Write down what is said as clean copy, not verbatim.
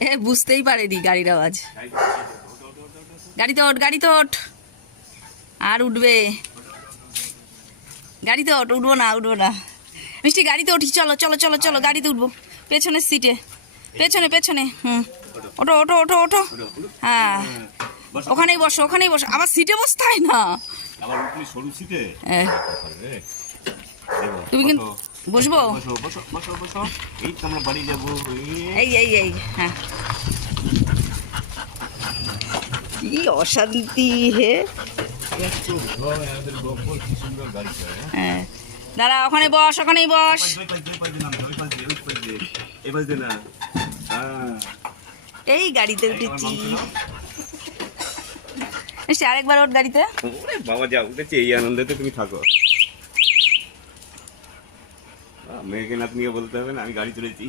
এ বুঝতেই পারেনি গাড়ির আওয়াজ। গাড়িতে ওঠ, গাড়িতে ওঠ। আর উঠবে? গাড়িতে ওঠ। উঠবো না, উঠবো না। মিষ্টি গাড়িতে উঠি, চলো চলো চলো চলো, গাড়িতে উঠবো। পেছনের সিটে, পেছনে পেছনে। ওঠো ওঠো ওঠো ওঠো। হ্যাঁ, ওখানেই বসো, ওখানেই বসো। আবার সিটে বসতে হয় না। আবার উঠলি সরু সিটে। তুমি কিন্তু বসবো। বসো বসো বসো বসো। এই তো আমরা বাড়ি যাবো। এই এই এই, হ্যাঁ। কি অশান্তি হে। হ্যাঁ, দাঁড়া, ওখানে বস, ওখানেই বস। এই গাড়িতে উঠেছি। মিষ্টি আরেকবার ওঠ গাড়িতে। বাবা যা উঠেছে, এই আনন্দে তুমি থাকো। মেয়েকে নাতনিকে বলতে হবে না আমি গাড়ি তুলেছি।